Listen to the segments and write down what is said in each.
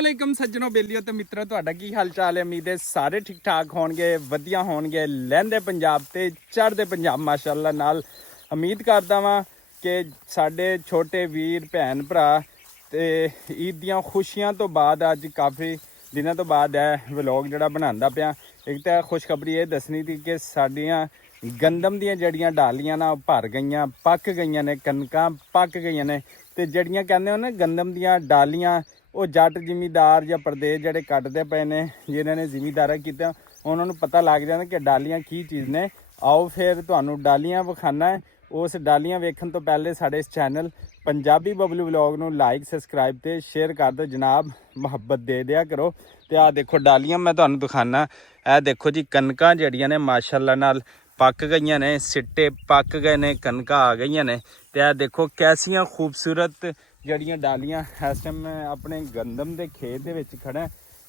अस्सलामुअलैकुम सज्जनों बेलियो ते मित्रों तुहाडा की हाल चाल है। उम्मीद है सारे ठीक ठाक होणगे वधिया होणगे लਹਿੰਦੇ पंजाब ते चढ़दे पंजाब माशाअल्लाह नाल। उम्मीद करदा वां कि साडे छोटे वीर भैन भरा ते ईद दियां खुशियां तो बाद अज काफ़ी दिनों तो बाद है व्लॉग जिहड़ा बनांदा पिया। एक तो खुशखबरी ये दसनी थी कि साडियां गंदम दियां जड़ियां डालियां ना भर गईयां पक गईयां ने, कनकां पक गईयां ने ते जड़ियां कहंदे हो ना गंदम दियां डालियां वो जट जिमीदार या प्रदेश ਜਿਹੜੇ ਕੱਟਦੇ ਪਏ ਨੇ ਜਿਨ੍ਹਾਂ ਨੇ ਜ਼ਿਮੀਦਾਰਾ ਕੀਤਾ ਉਹਨਾਂ ਨੂੰ ਪਤਾ ਲੱਗ ਜਾਂਦਾ ਕਿ ਡਾਲੀਆਂ ਕੀ ਚੀਜ਼ ਨੇ। ਆਓ ਫਿਰ ਤੁਹਾਨੂੰ ਡਾਲੀਆਂ ਵਿਖਾਣਾ ਹੈ। ਉਸ ਡਾਲੀਆਂ ਵੇਖਣ ਤੋਂ ਪਹਿਲੇ ਸਾਡੇ ਇਸ ਚੈਨਲ ਪੰਜਾਬੀ ਬਬਲੂ ਵਲੌਗ ਨੂੰ ਲਾਈਕ ਸਬਸਕ੍ਰਾਈਬ ਤੇ ਸ਼ੇਅਰ ਕਰ ਦਿਓ ਜਨਾਬ, ਮੁਹੱਬਤ ਦੇ ਦਿਆ ਕਰੋ। ਤੇ ਆਹ ਦੇਖੋ ਡਾਲੀਆਂ ਮੈਂ ਤੁਹਾਨੂੰ ਦਿਖਾਣਾ। ਇਹ ਦੇਖੋ ਜੀ ਕਣਕਾਂ ਜਿਹੜੀਆਂ ਨੇ ਮਾਸ਼ਾਅੱਲਾ ਨਾਲ पक गई ने, सिट्टे पक गए ने, कनक आ गई ने। तो यह देखो कैसियां खूबसूरत जड़ियां डालियां। इस टाइम मैं अपने गंदम के खेत के विच खड़ा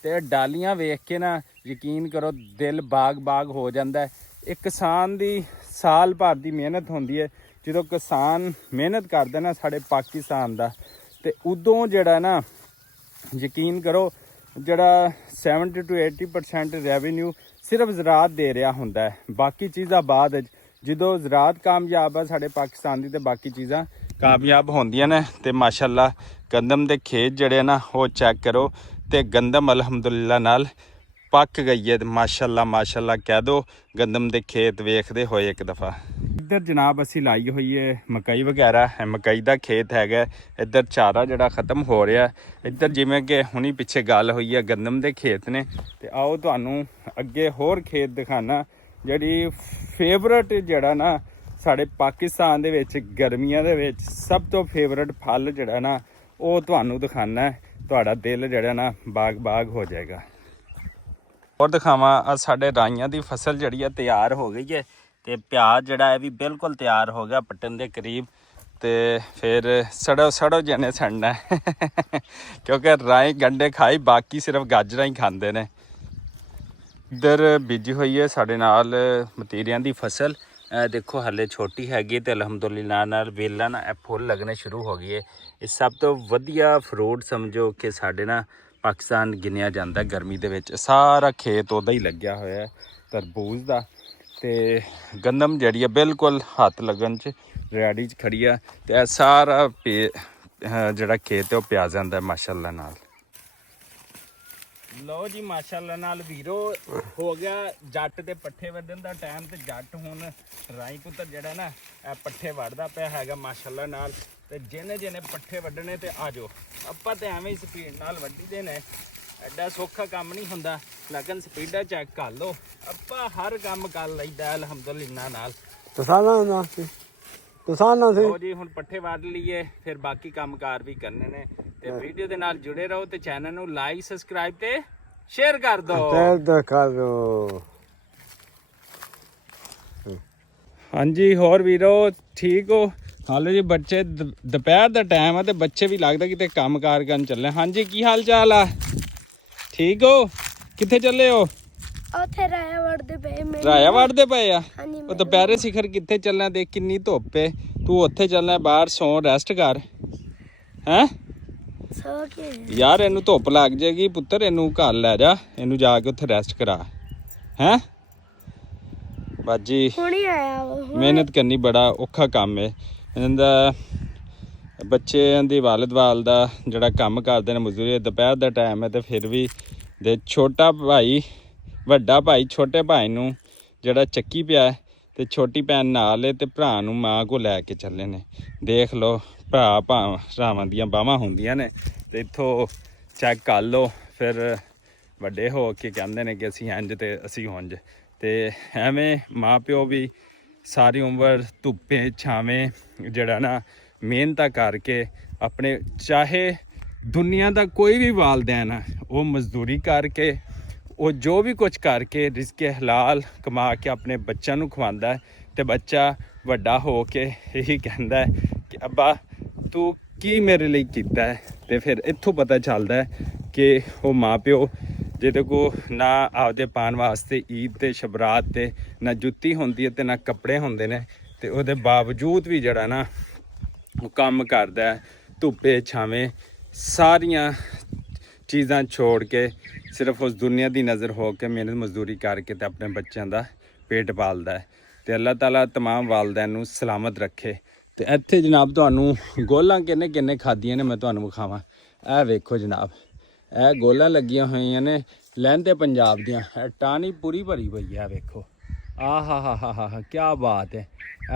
तो डालियां वेख के ना यकीन करो दिल बाग बाग हो जाता है। एक किसान की साल भर की मेहनत होंदी है। जो किसान मेहनत करता ना साढ़े पाकिस्तान का तो उदों जड़ा ना यकीन करो जड़ा 70 to 80% रेवन्यू सिर्फ ज़रात दे रहा होंदा है। बाकी चीज़ां बाद जो ज़रात कामयाब है साढ़े पाकिस्तान की तो बाकी चीज़ां कामयाब होंदियां ने। ते माशाअल्लाह गंदम के खेत जड़े ना वो चेक करो तो गंदम अलहमदुलिल्लाह नाल पक गई है। माशाअल्लाह माशाअल्लाह कह दो गंदम के खेत वेखते होए एक दफ़ा। इधर जनाब असी लाई हुई है मकई वगैरह, मकई का खेत है। इधर चारा जड़ा खत्म हो रहा है। इधर जिमें कि हुणी पिछे गल हुई है गंदम के खेत ने। तो आओ तुहानू अगे होर खेत दिखाना जी फेवरेट जड़ा ना साढ़े पाकिस्तान दे विच गर्मियां दे विच सब तो फेवरेट फल जड़ा ना वो तुहानू दिखाना है। तुहाडा दिल जड़ा ना बाग बाग हो जाएगा। और दिखावा साढ़े राइयां की फसल जड़ी है तैयार हो गई है। तो प्याज जड़ा है भी बिल्कुल तैयार हो गया पट्टन के करीब। तो फिर सड़ो सड़ो जने सड़ना है क्योंकि राई गंडे खाई बाकी सिर्फ गाजर ही खाते हैं। इधर बीजी हुई है साढ़े नाल मतीरियां की फसल। देखो हले छोटी हैगी तो अलहमदुलिल्लाह नाल वेला ना फुल लगने शुरू हो गई है। ये सब तो वधिया फ्रूट समझो कि साढ़े ना पाकिस्तान गिनिया जाता गर्मी के विच। सारा खेत उदा ही लग्या होया है तरबूज का। तो गंदम जड़ी है बिल्कुल हथ लगन च रेडी च खड़ी है। तो सारा जड़ा खेत है वह प्याजां दा माशाअल्लाह नाल। लो जी माशाअल्लाह नाल वीरो हो गया जट के पट्ठे वड्डन का टाइम। तो जट हुण राई पुत्तर जड़ा ना पट्ठे वड्डदा पिया हैगा माशाअल्लाह नाल। तो जिन्हें जिन्हें पट्ठे वड्डने तो आ जाओ आपां ते एवें ही स्पीड नाल वड्डी दे ने। एडा सौखा काम नहीं हुंदा लेकिन स्पीडा चेक कर लो आपां हर काम कर लईदा अलहमदुलिल्लाह नाल। तो जी हुण पट्ठे वड्ड लीए फिर बाकी काम कार भी करने ने। ते वीडियो दे नाल जुड़े रहो ते चैनल नू लाइक सब्सक्राइब ते शेयर कर दो। हाँ जी होर वीरो ठीक हो? हाले जी बच्चे दोपहर का टाइम है तो बच्चे भी लगता कि काम कार करन चले। हाँ जी की हाल चाल आ? ठीक हो? किथे चले हो? राया वड़दे पे आ। दोपहरे शिखर किथे चलना? देख किन्नी धुप है। तू उत्थे चलना बाहर सौ रेस्ट कर हैं यार। इनू धुप लग जाएगी पुत्तर, इनू घर लै जा, इनू जाके उत्थे रेस्ट करा हैं। बाजी मेहनत करनी बड़ा औखा काम है। इन्हां बच्चों की वालद वाल दा जड़ा काम करते हैं मजदूरी दोपहर का टाइम है। तो फिर भी दे छोटा भाई वड्डा भाई छोटे भाई नू जड़ा चक्की पिया है तो छोटी भैन नाल है। तो भरा नू माँ को लैके चले ने। देख लो भरा भरावां दियां बाहां होंदियां ने। तो इत्थों चेक कर लो फिर वड्डे हो के कहंदे ने कि असीं इंज ते असीं उंज। ते एवें माँ प्यो भी सारी उम्र धुप्पे छावें जड़ा ना मेहनत करके अपने चाहे दुनिया का कोई भी वालदैन वो मजदूरी करके वो जो भी कुछ करके रिज़्क़े हलाल कमा के अपने बच्चों को खवांदा है। तो बच्चा वड्डा हो के यही कहता है कि अब्बा तू की मेरे लिए कीता है। तो फिर इत्थों पता चलता है कि वो माँ प्यो जिहदे को ना आपदे पान वास्ते ईद ते शबरात ते ना जुत्ती होंदी है ते ना कपड़े होंदे ने। ते उहदे बावजूद भी जड़ा ना वो काम करदा है धुप्पे छावें सारियां ਚੀਜ਼ਾਂ ਛੋੜ ਕੇ ਸਿਰਫ ਉਸ ਦੁਨੀਆ ਦੀ ਨਜ਼ਰ ਹੋ ਕੇ ਮਿਹਨਤ ਮਜ਼ਦੂਰੀ ਕਰਕੇ ਤੇ ਆਪਣੇ ਬੱਚਿਆਂ ਦਾ ਪੇਟ ਪਾਲਦਾ ਹੈ। ਤੇ ਅੱਲਾਹ ਤਾਲਾ तमाम ਵਾਲਿदैन ਨੂੰ ਸਲਾਮਤ ਰੱਖੇ। ਤੇ ਇੱਥੇ ਜਨਾਬ ਤੁਹਾਨੂੰ ਗੋਲਾਂ ਕਿੰਨੇ ਖਾਧੀਆਂ ਨੇ ਮੈਂ ਤੁਹਾਨੂੰ ਵਿਖਾਵਾਂ। ਇਹ ਵੇਖੋ ਜਨਾਬ, ਇਹ ਗੋਲਾਂ ਲੱਗੀਆਂ ਹੋਈਆਂ ਨੇ ਲਹਿੰਦੇ ਪੰਜਾਬ ਦੀਆਂ। ਇਹ ਟਾਹਣੀ ਪੂਰੀ ਭਰੀ ਪਈ ਹੈ, ਵੇਖੋ। ਆਹਾ ਕੀ ਬਾਤ ਹੈ।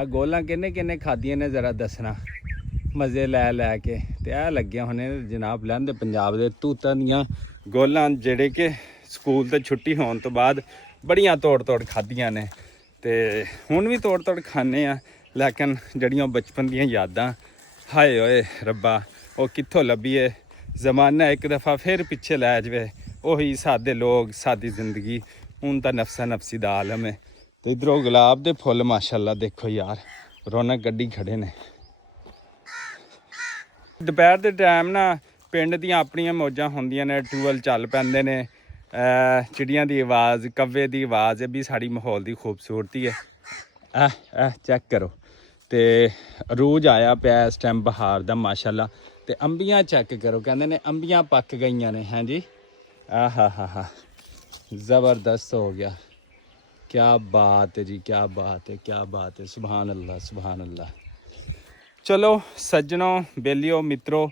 ਇਹ ਗੋਲਾਂ ਕਿੰਨੇ ਖਾਧੀਆਂ ਨੇ ਜ਼ਰਾ ਦੱਸਣਾ ਮਜ਼ੇ ਲੈ ਕੇ। ਤੇ ਇਹ ਲੱਗੀਆਂ ਹੋਣੇ ਨੇ ਜਨਾਬ ਲਹਿੰਦੇ ਪੰਜਾਬ ਦੇ ਤੂਤਾਂ ਦੀਆਂ ਗੋਲਾਂ, ਜਿਹੜੇ ਕਿ ਸਕੂਲ ਤੋਂ ਛੁੱਟੀ ਹੋਣ ਤੋਂ ਬਾਅਦ ਬੜੀਆਂ ਤੋੜ ਖਾਧੀਆਂ ਨੇ। ਤੇ ਹੁਣ ਵੀ ਤੋੜ ਖਾਂਦੇ ਆ, ਲੇਕਿਨ ਜਿਹੜੀਆਂ ਬਚਪਨ ਦੀਆਂ ਯਾਦਾਂ, ਹਾਏ ਓਏ ਰੱਬਾ, ਉਹ ਕਿੱਥੋਂ ਲੱਭੀਏ। ਜ਼ਮਾਨਾ ਇੱਕ ਦਫਾ ਫਿਰ ਪਿੱਛੇ ਲੈ ਜਾਵੇ, ਉਹੀ ਸਾਦੇ ਲੋਕ, ਸਾਦੀ ਜ਼ਿੰਦਗੀ। ਹੁਣ ਤਾਂ ਨਫਸਾ ਨਫਸੀ ਦਾ ਆਲਮ ਹੈ। ਤੇ ਇਧਰੋਂ ਗੁਲਾਬ ਦੇ ਫੁੱਲ ਮਾਸ਼ਾਅੱਲਾ ਦੇਖੋ ਯਾਰ, ਰੌਣਕ ਗੱਡੀ ਖੜੇ ਨੇ। ਦੁਪਹਿਰ ਦੇ ਟਾਈਮ ਨਾ ਪਿੰਡ ਦੀਆਂ ਆਪਣੀਆਂ ਮੌਜਾਂ ਹੁੰਦੀਆਂ ਨੇ, ਟਿਊਬਵੈੱਲ ਚੱਲ ਪੈਂਦੇ ਨੇ, ਚਿੜੀਆਂ ਦੀ ਆਵਾਜ਼, ਕव्ਵੇ ਦੀ ਆਵਾਜ਼, ਇਹ ਵੀ ਸਾਡੀ ਮਾਹੌਲ ਦੀ ਖੂਬਸੂਰਤੀ ਹੈ। ਚੈੱਕ ਕਰੋ। ਤੇ ਅਰੂਜ ਆਇਆ ਪਿਆ ਇਸ ਟਾਈਮ ਬਹਾਰ ਦਾ ਮਾਸ਼ਾਅੱਲਾ। ਤੇ ਅੰਬੀਆਂ ਚੈੱਕ ਕਰੋ, ਕਹਿੰਦੇ ਨੇ ਅੰਬੀਆਂ ਪੱਕ ਗਈਆਂ ਨੇ। ਹਾਂਜੀ, ਆਹਾ ਜ਼ਬਰਦਸਤ ਹੋ ਗਿਆ। ਕਿਆ ਬਾਤ ਹੈ ਜੀ, ਕਿਆ ਬਾਤ ਹੈ। ਸੁਭਾਨ ਅੱਲਾ। ਚਲੋ ਸੱਜਣੋ, ਬੇਲੀਓ, ਮਿੱਤਰੋ,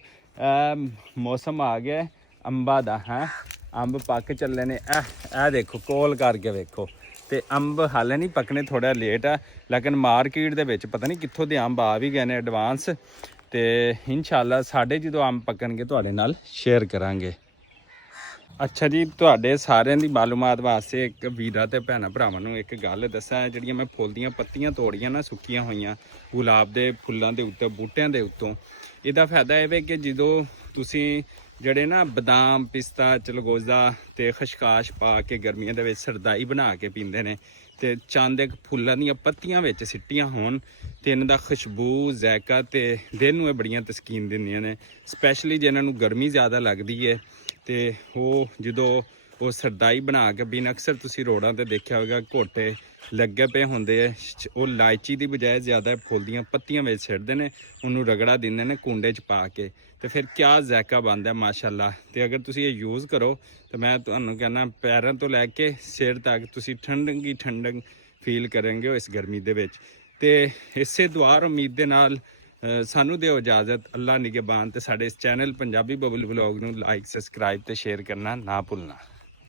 ਮੌਸਮ ਆ ਗਿਆ ਅੰਬਾਂ ਦਾ। ਹੈ ਅੰਬ ਪੱਕ ਚੱਲੇ ਨੇ। ਇਹ ਦੇਖੋ, ਕੋਲ ਕਰਕੇ ਵੇਖੋ। ਤੇ ਅੰਬ ਹਾਲੇ ਨਹੀਂ ਪੱਕਣੇ, ਥੋੜਾ ਲੇਟ ਆ, ਲੇਕਿਨ ਮਾਰਕੀਟ ਦੇ ਵਿੱਚ ਪਤਾ ਨਹੀਂ ਕਿੱਥੋਂ ਦੇ ਅੰਬ ਆ ਵੀ ਗਏ ਨੇ ਐਡਵਾਂਸ। ਤੇ ਇਨਸ਼ਾਅੱਲਾ ਸਾਡੇ ਜਦੋਂ ਅੰਬ ਪੱਕਣਗੇ ਤੁਹਾਡੇ ਨਾਲ ਸ਼ੇਅਰ ਕਰਾਂਗੇ। ਅੱਛਾ ਜੀ, ਤੁਹਾਡੇ ਸਾਰਿਆਂ ਦੀ ਮਾਲੂਮਾਤ ਵਾਸਤੇ ਇੱਕ ਵੀਰਾਂ ਤੇ ਭੈਣਾਂ ਭਰਾਵਾਂ ਨੂੰ ਇੱਕ ਗੱਲ ਦੱਸਾਂ। ਜਿਹੜੀਆਂ ਮੈਂ ਫੁੱਲ ਦੀਆਂ ਪੱਤੀਆਂ ਤੋੜੀਆਂ ਨਾ, ਸੁੱਕੀਆਂ ਹੋਈਆਂ ਗੁਲਾਬ ਦੇ ਫੁੱਲਾਂ ਦੇ ਉੱਤੇ, ਬੂਟਿਆਂ ਦੇ ਉੱਤੋਂ, ਇਹਦਾ ਫਾਇਦਾ ਇਹ ਵੇ ਕਿ ਜਦੋਂ ਤੁਸੀਂ ਜਿਹੜੇ ਨਾ ਬਦਾਮ, ਪਿਸਤਾ, ਚਲਗੋਜ਼ਾ ਤੇ ਖਸ਼ਖਾਸ਼ ਪਾ ਕੇ ਗਰਮੀਆਂ ਦੇ ਵਿੱਚ ਸਰਦਾਈ ਬਣਾ ਕੇ ਪੀਂਦੇ ਨੇ, ਤੇ ਚੰਦ ਇੱਕ ਫੁੱਲਾਂ ਦੀਆਂ ਪੱਤੀਆਂ ਵਿੱਚ ਸਿੱਟੀਆਂ ਹੋਣ, ਤੇ ਇਹਨਾਂ ਦਾ ਖੁਸ਼ਬੂ, ਜ਼ਾਇਕਾ ਤੇ ਦਿਲ ਨੂੰ ਇਹ ਬੜੀਆਂ ਤਸਕੀਨ ਦਿੰਦੀਆਂ ਨੇ। ਸਪੈਸ਼ਲੀ ਜਿਹਨਾਂ ਨੂੰ ਗਰਮੀ ਜ਼ਿਆਦਾ ਲੱਗਦੀ ਹੈ, ਤੇ ਉਹ ਜਦੋਂ ਉਹ ਸਰਦਾਈ ਬਣਾ ਕੇ ਪੀਣ, ਅਕਸਰ ਤੁਸੀਂ ਰੋਡਾਂ ਤੇ ਦੇਖਿਆ ਹੋਵੇਗਾ ਘੋਟੇ ਲੱਗੇ ਪਏ ਹੁੰਦੇ ਆ, ਉਹ ਇਲਾਇਚੀ ਦੀ ਬਜਾਏ ਜ਼ਿਆਦਾ ਫੁੱਲ ਦੀਆਂ ਪੱਤੀਆਂ ਵਿੱਚ ਸਿੱਟਦੇ ਨੇ, ਉਹਨੂੰ ਰਗੜਾ ਦਿੰਦੇ ਨੇ ਕੁੰਡੇ 'ਚ ਪਾ ਕੇ, ਤੇ ਫਿਰ ਕਿਆ ਜ਼ਾਇਕਾ ਬਣਦਾ ਮਾਸ਼ਾਅੱਲਾ। ਤੇ ਅਗਰ ਤੁਸੀਂ ਇਹ ਯੂਜ਼ ਕਰੋ ਤਾਂ ਮੈਂ ਤੁਹਾਨੂੰ ਕਹਿੰਦਾ ਪੈਰਾਂ ਤੋਂ ਲੈ ਕੇ ਸਿਰ ਤੱਕ ਤੁਸੀਂ ਠੰਡਕ ਫੀਲ ਕਰਾਂਗੇ ਇਸ ਗਰਮੀ ਦੇ ਵਿੱਚ। ਤੇ ਇਸੇ ਦੁਆ ਉਮੀਦ ਦੇ ਨਾਲ ਸਾਨੂੰ ਦਿਓ ਇਜਾਜ਼ਤ। ਅੱਲਾ ਨਿਗਹਿਬਾਨ। ਤੇ ਸਾਡੇ ਇਸ ਚੈਨਲ ਪੰਜਾਬੀ ਬਬਲ ਵਲੌਗ ਨੂੰ ਲਾਈਕ, ਸਬਸਕ੍ਰਾਈਬ ਤੇ ਸ਼ੇਅਰ ਕਰਨਾ ਨਾ ਭੁੱਲਣਾ।